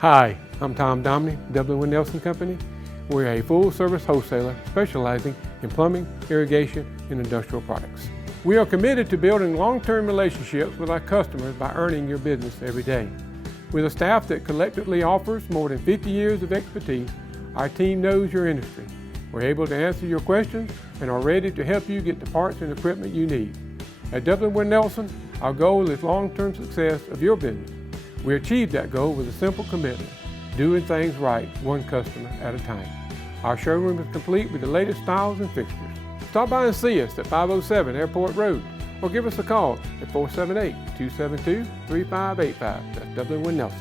Hi, I'm Tom Domney, W. Nelson Company. We're a full-service wholesaler specializing in plumbing, irrigation, and industrial products. We are committed to building long-term relationships with our customers by earning your business every day. With a staff that collectively offers more than 50 years of expertise, our team knows your industry. We're able to answer your questions and are ready to help you get the parts and equipment you need. At W. Nelson, our goal is long-term success of your business. We achieve that goal with a simple commitment, doing things right, one customer at a time. Our showroom is complete with the latest styles and fixtures. Stop by and see us at 507 Airport Road or give us a call at 478-272-3585. That's W. Nelson.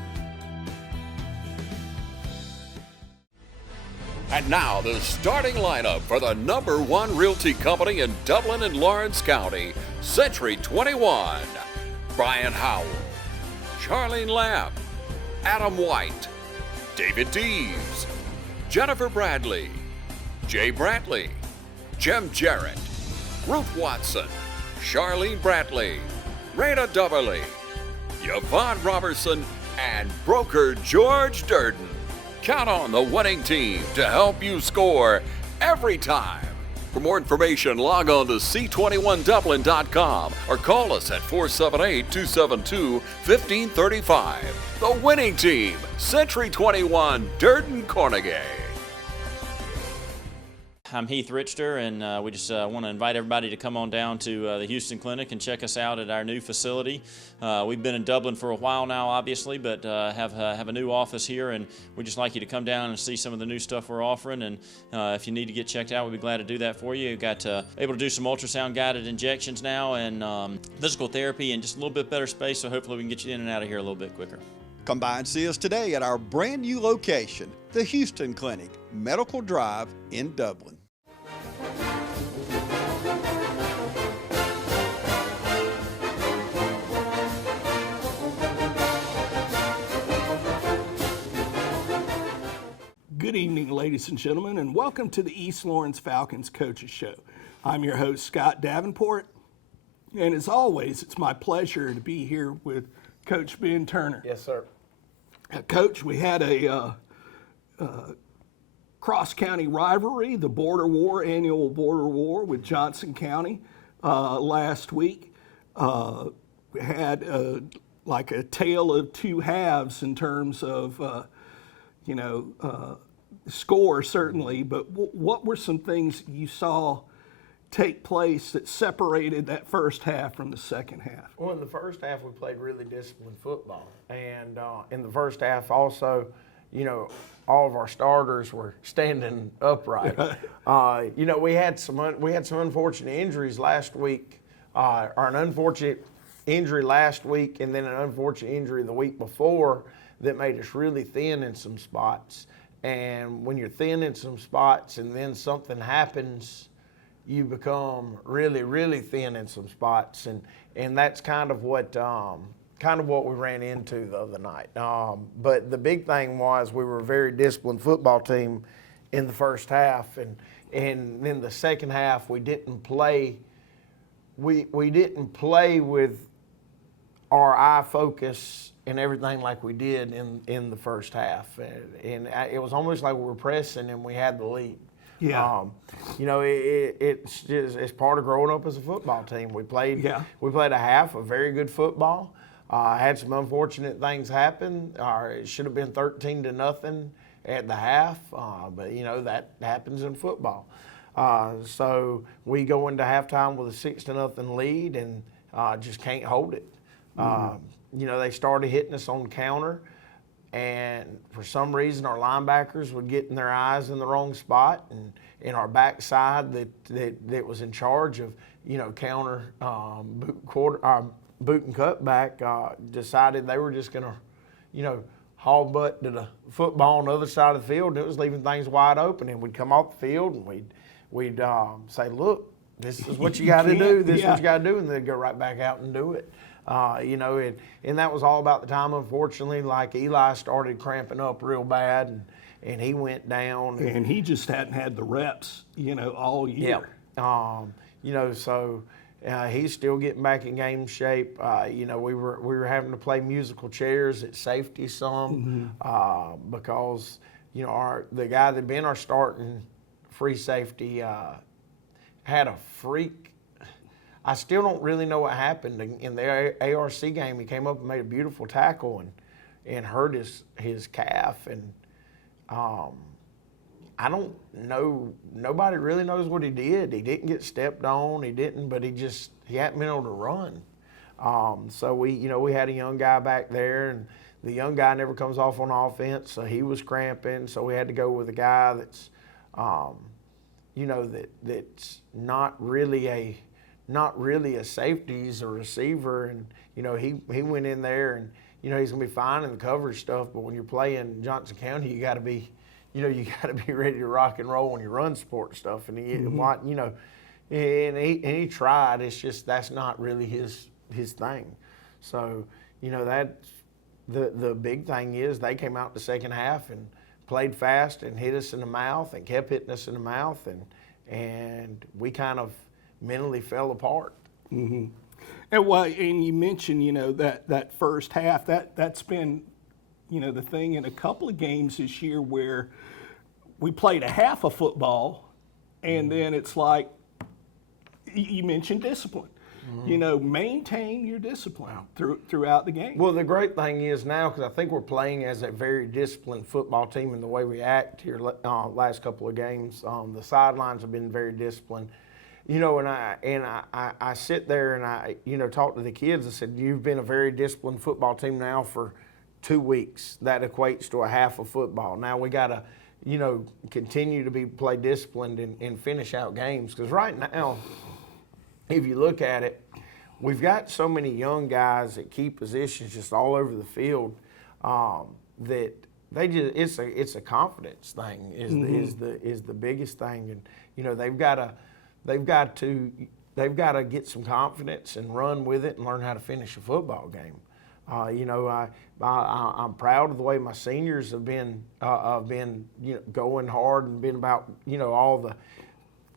And now the starting lineup for the #1 realty company in Dublin and Lawrence County, Century 21. Brian Howell, Charlene Lamb, Adam White, David Deves, Jennifer Bradley, Jay Brantley, Jim Jarrett, Ruth Watson, Charlene Brantley, Raina Duberly, Yvonne Robertson, and broker George Durden. Count on the winning team to help you score every time. For more information, log on to c21dublin.com or call us at 478-272-1535. The winning team, Century 21, Durden Carnegie. I'm Heath Richter, and we just want to invite everybody to come on down to the Houston Clinic and check us out at our new facility. We've been in Dublin for a while now, obviously, but have a new office here, and we'd just like you to come down and see some of the new stuff we're offering. And if you need to get checked out, we'd be glad to do that for you. We've got able to do some ultrasound-guided injections now and physical therapy and just a little bit better space, so hopefully we can get you in and out of here a little bit quicker. Come by and see us today at our brand new location, the Houston Clinic, Medical Drive in Dublin. Good evening, ladies and gentlemen, and welcome to the East Lawrence Falcons Coaches Show. I'm your host, Scott Davenport, and as always, it's my pleasure to be here with Coach Ben Turner. Yes, sir. Coach, we had a cross-county rivalry, the annual border war with Johnson County last week. We had like a tale of two halves in terms of, score certainly, but what were some things you saw take place that separated that first half from the second half? Well, in the first half, we played really disciplined football. And in the first half also, all of our starters were standing upright. We had some unfortunate injuries last week, or an unfortunate injury last week and then an unfortunate injury the week before that made us really thin in some spots. And when you're thin in some spots and then something happens, you become really, really thin in some spots. And that's kind of what we ran into the other night. But the big thing was we were a very disciplined football team in the first half. And in the second half, we didn't play. We didn't play with our eye focus and everything like we did in the first half. And it was almost like we were pressing and we had the lead. Yeah. It's part of growing up as a football team. We played a half of very good football. Had some unfortunate things happen. It should have been 13-0 at the half, but that happens in football. So we go into halftime with a 6-0 lead and just can't hold it. They started hitting us on counter, and for some reason our linebackers would get in their eyes in the wrong spot, and in our backside that was in charge of counter boot and cutback decided they were just going to haul butt to the football on the other side of the field, and it was leaving things wide open. And we'd come off the field and we'd say, look, this is what you got to do. This is what you got to do, and they'd go right back out and do it. And that was all about the time. Unfortunately, like Eli started cramping up real bad, and he went down. And he just hadn't had the reps, all year. Yeah. So He's still getting back in game shape. You know, we were having to play musical chairs at safety some because you know the guy that been our starting free safety had a freak. I still don't really know what happened in the ARC game. He came up and made a beautiful tackle and hurt his calf, and I don't know. Nobody really knows what he did. He didn't get stepped on. He didn't, but he hadn't been able to run. So we had a young guy back there, and the young guy never comes off on offense, so he was cramping. So we had to go with a guy that's, that's not really a safety. He's a receiver, and he went in there, and he's gonna be fine in the coverage stuff. But when you're playing Johnson County, you got to be. You got to be ready to rock and roll when you run sport stuff, and he tried. It's just that's not really his thing. So that's the big thing is they came out the second half and played fast and hit us in the mouth and kept hitting us in the mouth, and we kind of mentally fell apart. Mm-hmm. And you mentioned that first half that's been the thing in a couple of games this year where we played a half of football, and then it's like you mentioned discipline. Maintain your discipline throughout the game. Well, the great thing is now, because I think we're playing as a very disciplined football team in the way we act here last couple of games. The sidelines have been very disciplined. And I sit there and I talk to the kids. I said, you've been a very disciplined football team now for 2 weeks. That equates to a half of football. Now we got to, continue to play disciplined and finish out games. Because right now, if you look at it, we've got so many young guys that key positions just all over the field that they just it's a confidence thing is the biggest thing, and they've got to get some confidence and run with it and learn how to finish a football game. I'm proud of the way my seniors have been going hard and been about all the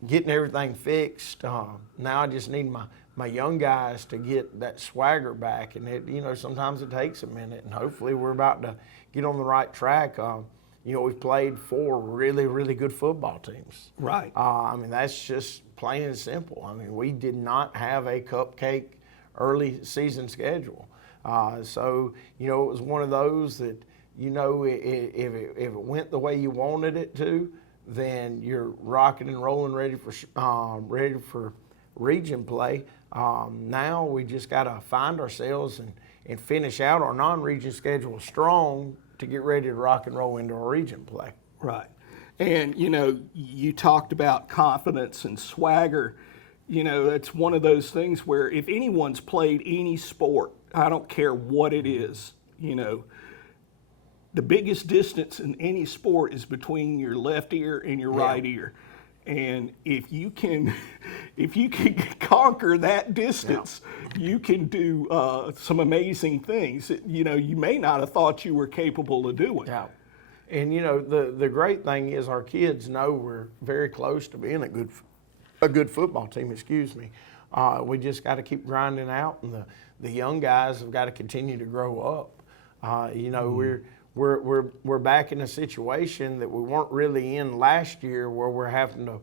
getting everything fixed. Now I just need my young guys to get that swagger back, and sometimes it takes a minute, and hopefully we're about to get on the right track. We've played 4 really, really good football teams. Right. That's just plain and simple. We did not have a cupcake early season schedule. So it was one of those that, if it went the way you wanted it to, then you're rocking and rolling, ready for region play. Now we just got to find ourselves and finish out our non-region schedule strong to get ready to rock and roll into our region play. Right. And, you talked about confidence and swagger. It's one of those things where if anyone's played any sport, I don't care what it is, the biggest distance in any sport is between your left ear and your right ear. And if you can conquer that distance, you can do some amazing things that, you may not have thought you were capable of doing. Yeah. And, the great thing is our kids know we're very close to being a good football team, We just got to keep grinding out, and the young guys have got to continue to grow up. We're back in a situation that we weren't really in last year, where we're having to,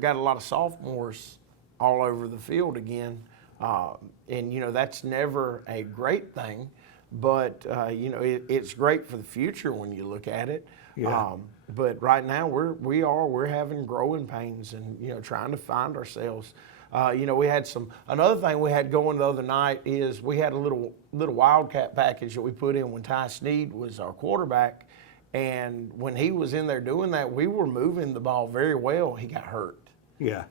got a lot of sophomores all over the field again, and that's never a great thing, but it's great for the future when you look at it. Yeah. But right now we're having growing pains and trying to find ourselves. We had another thing we had going the other night is we had a little Wildcat package that we put in when Ty Sneed was our quarterback, and when he was in there doing that, we were moving the ball very well. He got hurt. Yeah.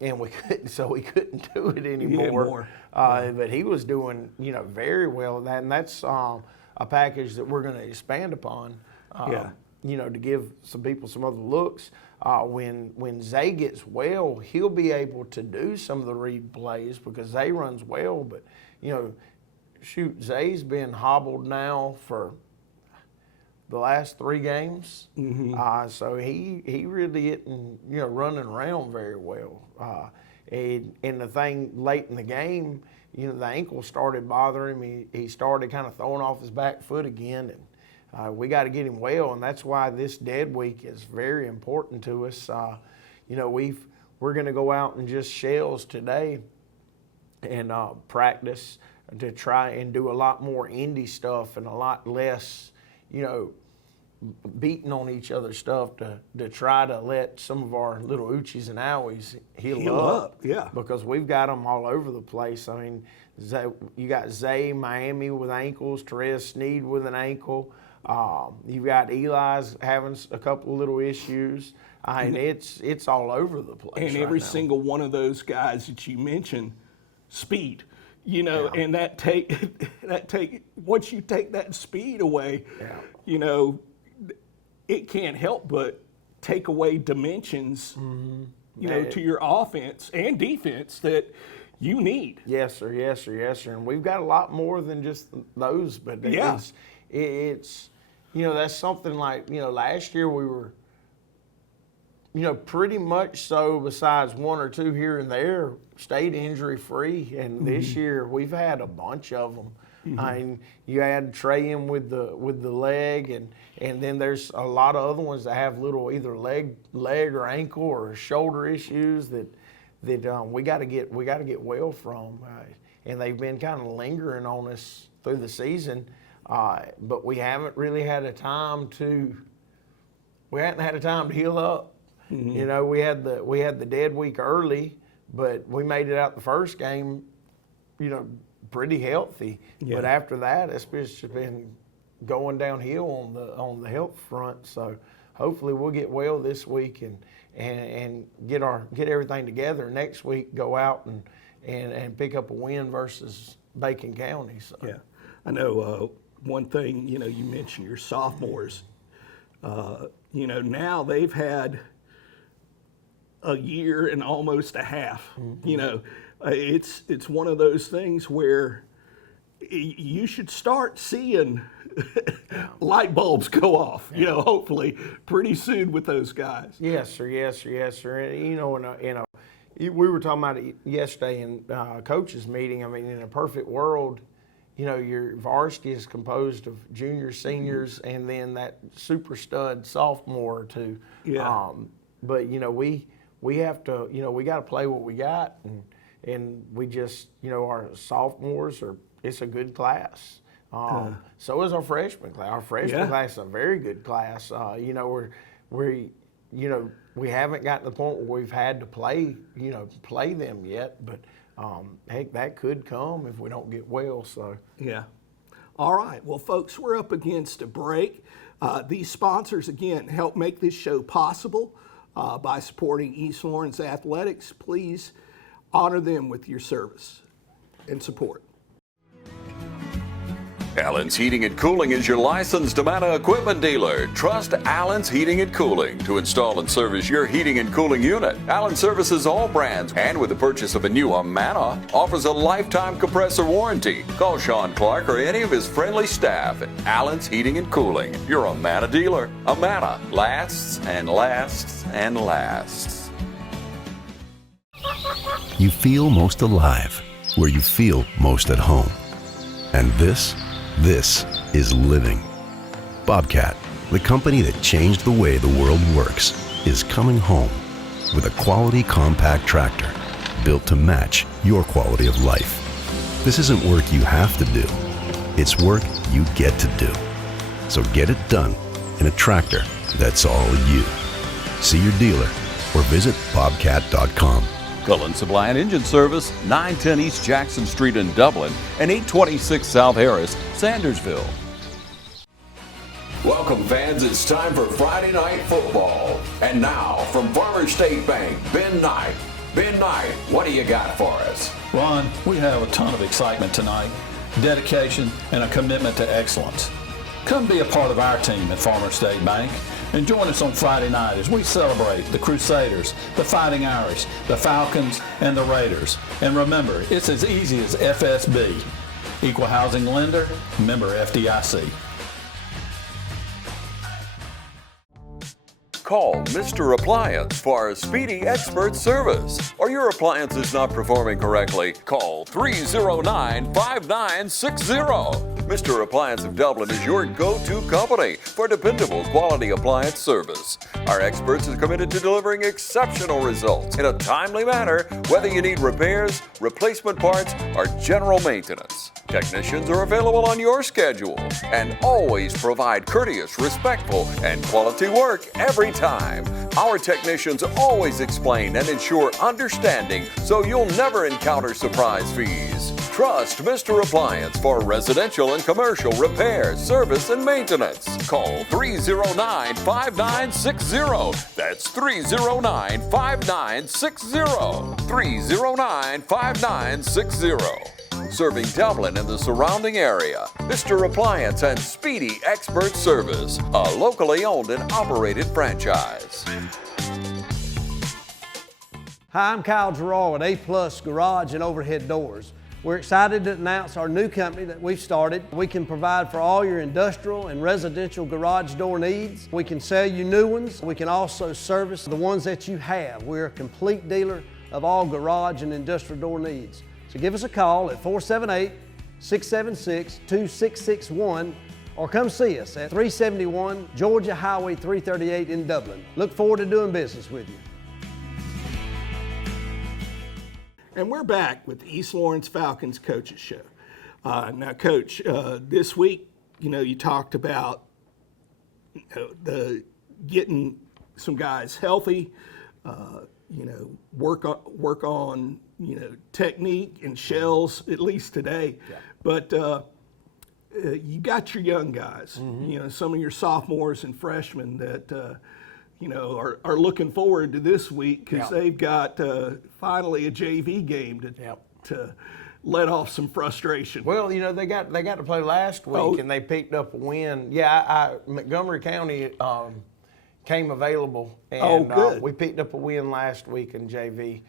And we couldn't do it anymore. But he was doing very well with that, and that's a package that we're going to expand upon. To give some people some other looks. When Zay gets well, he'll be able to do some of the read plays because Zay runs well. But Zay's been hobbled now for the last 3 games. Mm-hmm. So he really isn't running around very well. And the thing late in the game, the ankle started bothering him. He started kind of throwing off his back foot again, and we got to get him well. And that's why this dead week is very important to us. We're going to go out and just shells today and practice to try and do a lot more indie stuff and a lot less, beating on each other's stuff to try to let some of our little oochies and owies heal up. Yeah. Because we've got them all over the place. I mean, you got Zay Miami with ankles, Therese Sneed with an ankle. You've got Eli's having a couple of little issues. I mean, it's all over the place. And every single one of those guys that you mentioned, speed. And once you take that speed away, it can't help but take away dimensions, to your offense and defense that you need. Yes, sir. Yes, sir. Yes, sir. And we've got a lot more than just those, but it's that's something like, last year we were, pretty much so, besides one or two here and there, stayed injury free. And this year we've had a bunch of them. I mean, you had Trey in with the leg, and then there's a lot of other ones that have little either leg or ankle or shoulder issues that we got to get well from, and they've been kind of lingering on us through the season, but we haven't really had a time to heal up. We had the dead week early, but we made it out the first game, pretty healthy. Yeah. But after that, it's just been going downhill on the health front. So hopefully we'll get well this week and get everything together. Next week, go out and pick up a win versus Bacon County. So. Yeah, I know one thing. You mentioned your sophomores. Now they've had a year and almost a half. It's one of those things where you should start seeing light bulbs go off, hopefully pretty soon with those guys. Yes, sir. Yes, sir. Yes, sir. And, we were talking about it yesterday in coaches meeting. I mean, in a perfect world, your varsity is composed of juniors, seniors, and then that super stud sophomore or two. Yeah. But we have to, we got to play what we got, and we just, our sophomores it's a good class. So is our freshman class. Our freshman class is a very good class. We haven't gotten to the point where we've had to play them yet, but heck, that could come if we don't get well. So yeah. All right. Well, folks, we're up against a break. These sponsors again help make this show possible by supporting East Lawrence athletics. Please honor them with your service and support. Allen's Heating and Cooling is your licensed Amana equipment dealer. Trust Allen's Heating and Cooling to install and service your heating and cooling unit. Allen services all brands, and with the purchase of a new Amana, offers a lifetime compressor warranty. Call Sean Clark or any of his friendly staff at Allen's Heating and Cooling, your Amana dealer. Amana lasts and lasts and lasts. You feel most alive where you feel most at home. And this is living. Bobcat, the company that changed the way the world works, is coming home with a quality compact tractor built to match your quality of life. This isn't work you have to do. It's work you get to do. So get it done in a tractor that's all you. See your dealer or visit bobcat.com. Cullen Supply and Engine Service, 910 East Jackson Street in Dublin and 826 South Harris, Sandersville. Welcome, fans. It's time for Friday Night Football. And now, from Farmers State Bank, Ben Knight. Ben Knight, what do you got for us? Ron, we have a ton of excitement tonight, dedication, and a commitment to excellence. Come be a part of our team at Farmers State Bank and join us on Friday night as we celebrate the Crusaders, the Fighting Irish, the Falcons, and the Raiders. And remember, it's as easy as FSB. Equal Housing Lender, member FDIC. call Mr. Appliance for speedy expert service. Or your appliance is not performing correctly, call 309-5960. Mr. Appliance of Dublin is your go-to company for dependable quality appliance service. Our experts are committed to delivering exceptional results in a timely manner, whether you need repairs, replacement parts, or general maintenance. Technicians are available on your schedule and always provide courteous, respectful, and quality work every time. Our technicians always explain and ensure understanding so you'll never encounter surprise fees. Trust Mr. Appliance for residential and commercial repair, service, and maintenance. Call 309-5960. That's 309-5960. 309-5960. Serving Dublin and the surrounding area. Mr. Appliance and Speedy Expert Service, a locally owned and operated franchise. Hi, I'm Kyle Gerard with A-Plus Garage and Overhead Doors. We're excited to announce our new company that we've started. We can provide for all your industrial and residential garage door needs. We can sell you new ones. We can also service the ones that you have. We're a complete dealer of all garage and industrial door needs. So give us a call at 478-676-2661 or come see us at 371 Georgia Highway 338 in Dublin. Look forward to doing business with you. And we're back with the East Lawrence Falcons Coaches Show. Now, Coach, this week, you talked about the getting some guys healthy, work on technique and shells, at least today. Yeah. But you got your young guys, some of your sophomores and freshmen that are looking forward to this week because they've got finally a JV game to let off some frustration. Well, they got to play last week and they picked up a win. Yeah, Montgomery County came available and we picked up a win last week in JV.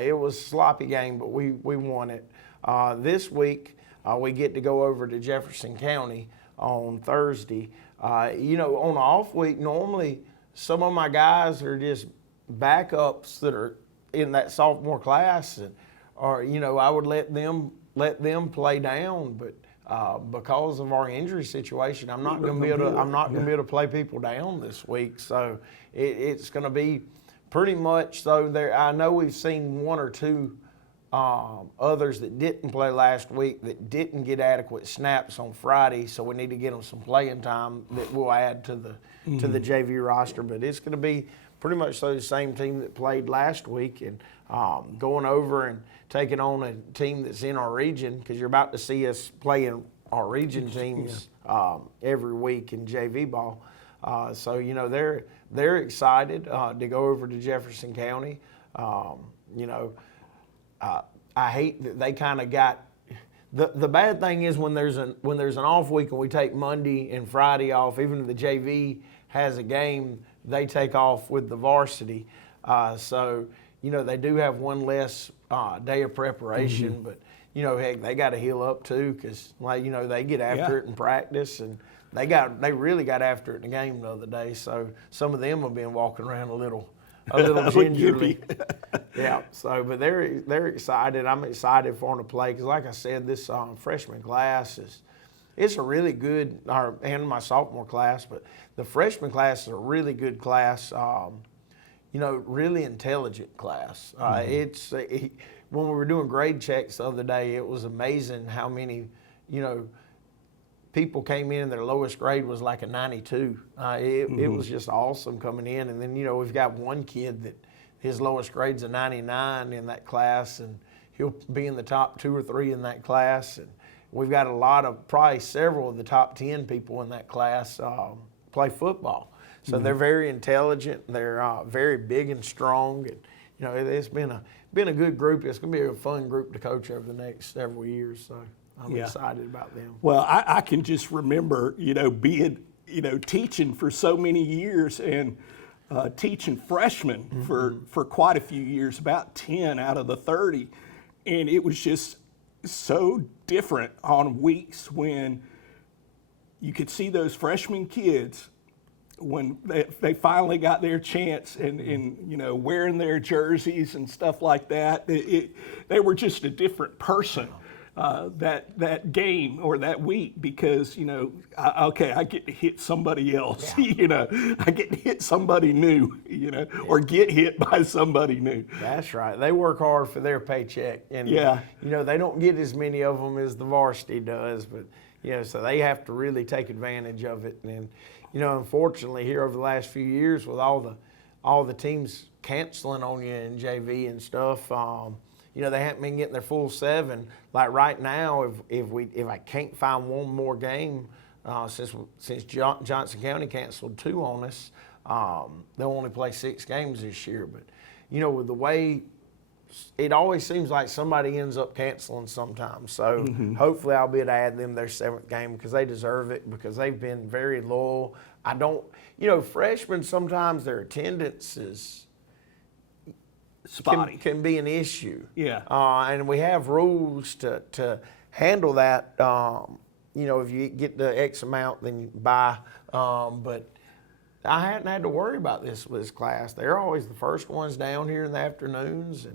It was a sloppy game, but we won it. This week we get to go over to Jefferson County on Thursday. On an off week, normally some of my guys are just backups that are in that sophomore class, or I would let them play down, but because of our injury situation, I'm not going to be able to play people down this week. So it's going to be pretty much so. I know we've seen one or two others that didn't play last week that didn't get adequate snaps on Friday, so we need to get them some playing time that we'll add to the JV roster. But it's going to be pretty much so the same team that played last week, and going over and taking on a team that's in our region, because you're about to see us playing our region teams every week in JV ball. So they're excited to go over to Jefferson County. I hate that they kind of got the bad thing is when there's an off week and we take Monday and Friday off, even if the JV has a game, they take off with the varsity. So they do have one less day of preparation, but heck, they got to heal up too, because they get after it in practice, and they really got after it in the game the other day. So some of them have been walking around a little gingerly. Yeah. So, but they're excited. I'm excited for them to play because, like I said, this freshman class it's a really good, and my sophomore class, but the freshman class is a really good class. Really intelligent class. When we were doing grade checks the other day, it was amazing how many, people came in and their lowest grade was like a 92. It was just awesome coming in. And then, we've got one kid that his lowest grade's a 99 in that class, and he'll be in the top 2 or 3 in that class. And we've got probably several of the top 10 people in that class play football. So they're very intelligent. They're very big and strong. And, it's been a good group. It's going to be a fun group to coach over the next several years. So I'm excited about them. Well, I can just remember, being, teaching for so many years and teaching freshmen for quite a few years, about 10 out of the 30. And it was just so different on weeks when you could see those freshman kids when they finally got their chance and you know, wearing their jerseys and stuff like that, they were just a different person that game or that week, because, you know, I get to hit somebody else, you know, I get to hit somebody new, you know, or get hit by somebody new. That's right. They work hard for their paycheck, and you know, they don't get as many of them as the varsity does, but you know, so they have to really take advantage of it. And you know, unfortunately, here over the last few years, with all the teams canceling on you in JV and stuff, you know, they haven't been getting their full 7. Like right now, if I can't find one more game, since Johnson County canceled 2 on us, they'll only play 6 games this year. But you know, with the way it always seems like somebody ends up canceling sometimes. So hopefully I'll be able to add them their 7th game, because they deserve it, because they've been very loyal. You know, freshmen, sometimes their attendance is spotty. Can be an issue. Yeah. And we have rules to handle that. You know, if you get the X amount, then you buy. But I hadn't had to worry about this with this class. They're always the first ones down here in the afternoons,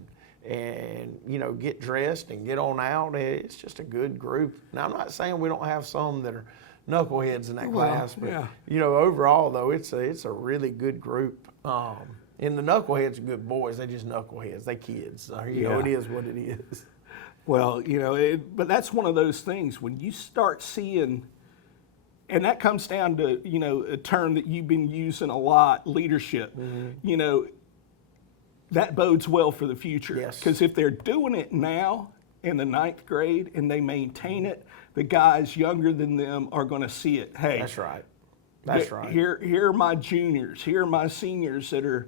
and you know, get dressed and get on out. It's just a good group. Now, I'm not saying we don't have some that are knuckleheads in that class, but you know, overall though, it's a really good group. And the knuckleheads are good boys. They just knuckleheads. They kids. So, you know, it is what it is. Well, you know, but that's one of those things when you start seeing, and that comes down to, you know, a term that you've been using a lot, leadership. You know, that bodes well for the future. Yes. Because if they're doing it now in the 9th grade and they maintain it, the guys younger than them are going to see it. Hey, that's right. That's right. Here are my juniors. Here are my seniors that are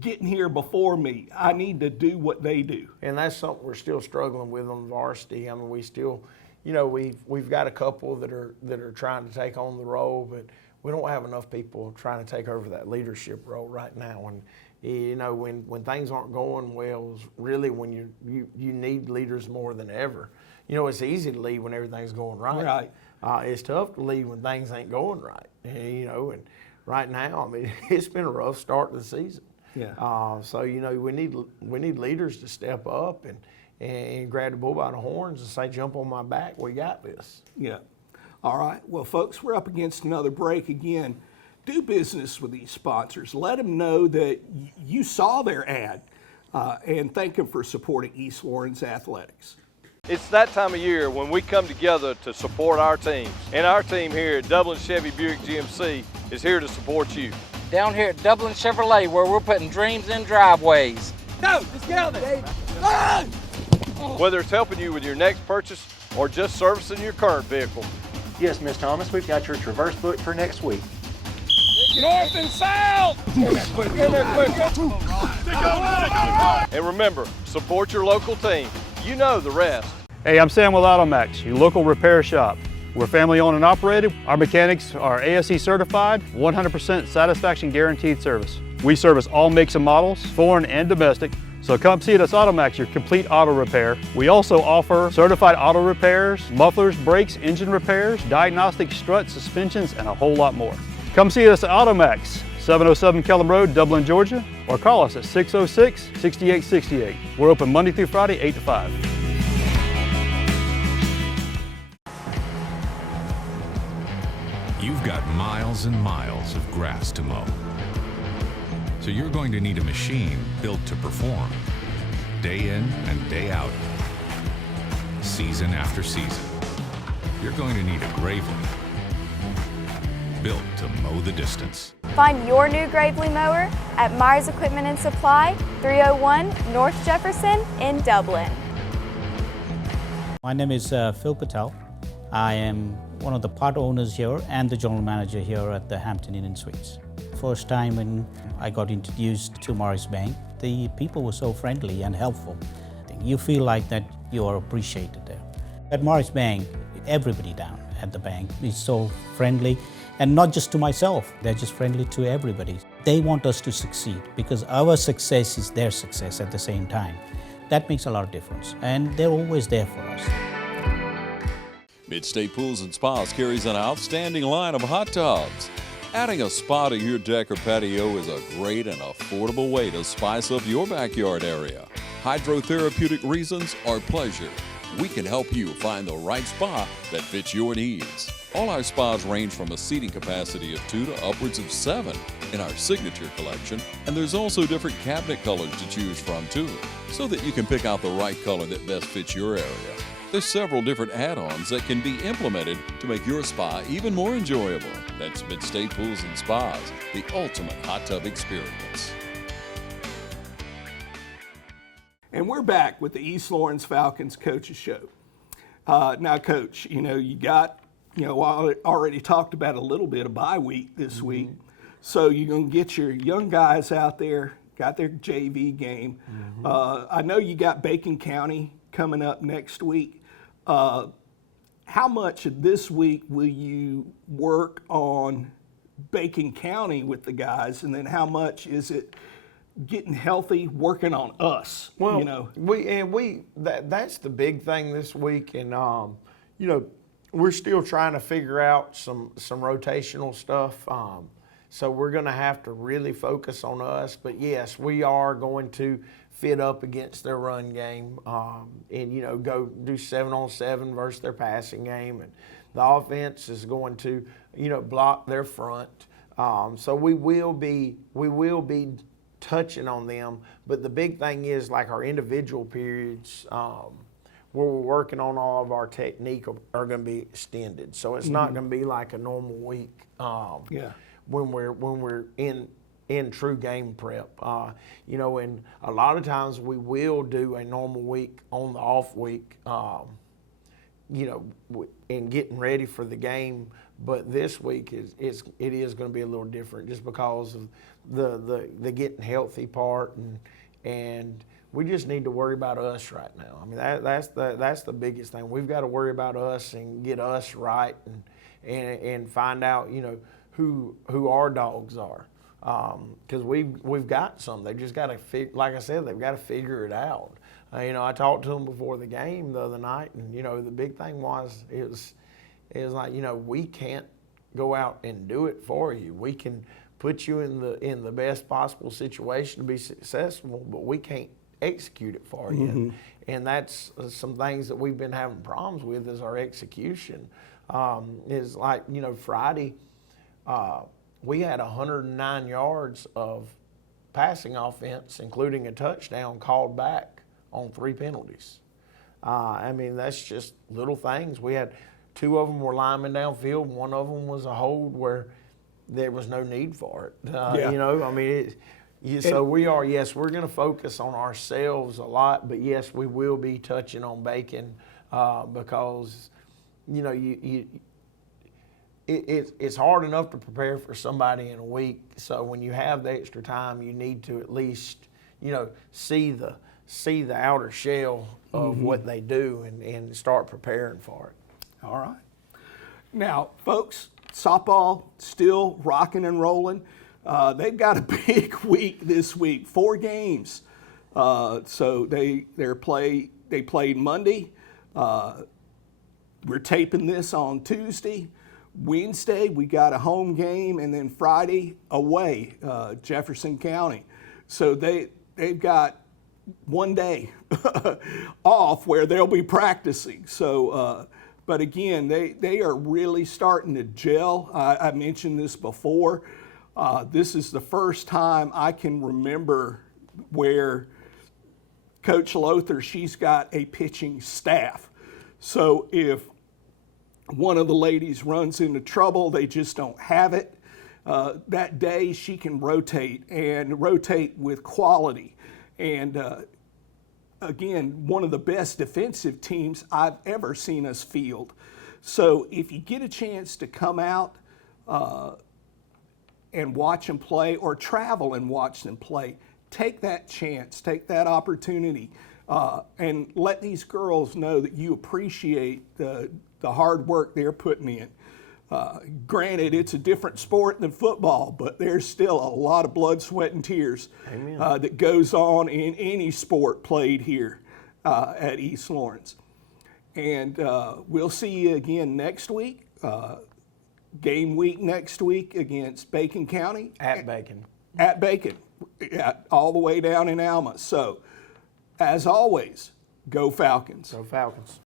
getting here before me. I need to do what they do. And that's something we're still struggling with on varsity. I mean, we still, you know, we've got a couple that are trying to take on the role, but we don't have enough people trying to take over that leadership role right now. And you know, when things aren't going well, is really when you need leaders more than ever. You know, it's easy to lead when everything's going right. Right. It's tough to lead when things ain't going right. And, you know, and right now, I mean, it's been a rough start to the season. Yeah. So you know, we need leaders to step up and grab the bull by the horns and say, "Jump on my back. We got this." Yeah. All right. Well, folks, we're up against another break again. Do business with these sponsors. Let them know that you saw their ad, and thank them for supporting East Lawrence athletics. It's that time of year when we come together to support our teams. And our team here at Dublin Chevy Buick GMC is here to support you. Down here at Dublin Chevrolet, where we're putting dreams in driveways. Go, let's get on it. Whether it's helping you with your next purchase or just servicing your current vehicle. Yes, Miss Thomas, we've got your Traverse booked for next week. North and south! And remember, support your local team. You know the rest. Hey, I'm Sam with AutoMax, your local repair shop. We're family owned and operated. Our mechanics are ASE certified, 100% satisfaction guaranteed service. We service all makes and models, foreign and domestic. So come see us at AutoMax, your complete auto repair. We also offer certified auto repairs, mufflers, brakes, engine repairs, diagnostic struts, suspensions, and a whole lot more. Come see us at AutoMax, 707 Kellum Road, Dublin, Georgia, or call us at 606-6868. We're open Monday through Friday, 8 to 5. You've got miles and miles of grass to mow. So you're going to need a machine built to perform, day in and day out, season after season. You're going to need a Gravely, built to mow the distance. Find your new Gravely mower at Myers Equipment and Supply, 301 North Jefferson in Dublin. My name is Phil Patel. I am one of the part owners here and the general manager here at the Hampton Inn and Suites. First time when I got introduced to Morris Bank, the people were so friendly and helpful. You feel like that you are appreciated there. At Morris Bank, everybody down at the bank is so friendly, and not just to myself, they're just friendly to everybody. They want us to succeed because our success is their success at the same time. That makes a lot of difference, and they're always there for us. Mid-State Pools and Spas carries an outstanding line of hot tubs. Adding a spa to your deck or patio is a great and affordable way to spice up your backyard area. Hydrotherapeutic reasons or pleasure, we can help you find the right spa that fits your needs. All our spas range from a seating capacity of 2 to upwards of 7 in our signature collection, and there's also different cabinet colors to choose from too, so that you can pick out the right color that best fits your area. There's several different add-ons that can be implemented to make your spa even more enjoyable. That's Mid-State Pools and Spas, the ultimate hot tub experience. And we're back with the East Lawrence Falcons Coaches Show. Now, Coach, you already talked about a little bit of bye week this week. So you're going to get your young guys out there, got their JV game. I know you got Bacon County coming up next week. How much of this week will you work on Bacon County with the guys, and then how much is it getting healthy, working on us? Well, that's the big thing this week, and we're still trying to figure out some rotational stuff. So we're going to have to really focus on us. But yes, we are going to fit up against their run game, and go do 7-on-7 versus their passing game, and the offense is going to block their front. So we will be touching on them. But the big thing is, like, our individual periods where we're working on all of our technique are going to be extended. So it's not going to be like a normal week. When we're in true game prep, and a lot of times we will do a normal week on the off week, in getting ready for the game. But this week it is going to be a little different, just because of the getting healthy part, and we just need to worry about us right now. I mean, that's the biggest thing. We've got to worry about us and get us right, and find out who our dogs are. Because we've got some. They just got to like I said, they've got to figure it out. I talked to them before the game the other night, and the big thing was like, we can't go out and do it for you. We can put you in the best possible situation to be successful, but we can't execute it for you. And that's some things that we've been having problems with, is our execution. Is like, Friday, we had 109 yards of passing offense, including a touchdown, called back on 3 penalties. That's just little things. We had 2 of them were linemen downfield. One of them was a hold where there was no need for it. So we are, yes, we're going to focus on ourselves a lot, but yes, we will be touching on Bacon, because, it's hard enough to prepare for somebody in a week. So when you have the extra time, you need to at least, see the outer shell of what they do, and start preparing for it. All right. Now, folks, softball still rocking and rolling. They've got a big week this week, 4 games. So they played Monday. We're taping this on Tuesday. Wednesday, we got a home game, and then Friday away, Jefferson County. So they've got one day off where they'll be practicing. So, but again, they are really starting to gel. I mentioned this before. This is the first time I can remember where Coach Lothar, she's got a pitching staff. So if one of the ladies runs into trouble, they just don't have it. That day she can rotate with quality. And again, one of the best defensive teams I've ever seen us field. So if you get a chance to come out and watch them play, or travel and watch them play, take that chance, take that opportunity, and let these girls know that you appreciate the hard work they're putting in. Granted, it's a different sport than football, but there's still a lot of blood, sweat, and tears that goes on in any sport played here at East Lawrence. And we'll see you again next week. game week next week against Bacon County. At Bacon. At Bacon, all the way down in Alma. So, as always, go Falcons. Go Falcons.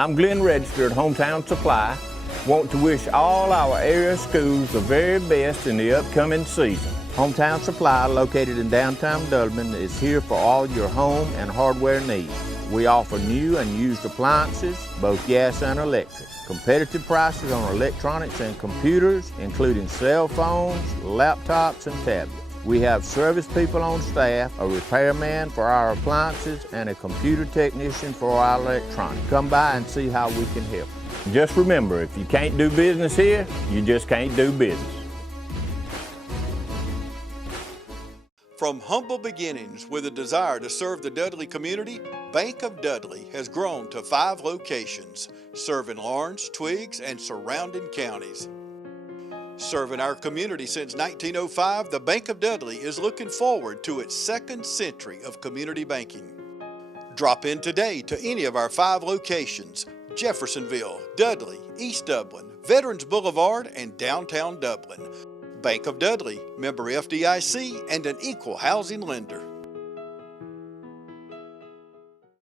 I'm Glenn Register at Hometown Supply. Want to wish all our area schools the very best in the upcoming season. Hometown Supply, located in downtown Dublin, is here for all your home and hardware needs. We offer new and used appliances, both gas and electric. Competitive prices on electronics and computers, including cell phones, laptops, and tablets. We have service people on staff, a repairman for our appliances, and a computer technician for our electronics. Come by and see how we can help. Just remember, if you can't do business here, you just can't do business. From humble beginnings with a desire to serve the Dudley community, Bank of Dudley has grown to 5 locations, serving Lawrence, Twiggs, and surrounding counties. Serving our community since 1905, the Bank of Dudley is looking forward to its 2nd century of community banking. Drop in today to any of our 5 locations: Jeffersonville, Dudley, East Dublin, Veterans Boulevard, and downtown Dublin. Bank of Dudley, member FDIC, and an equal housing lender.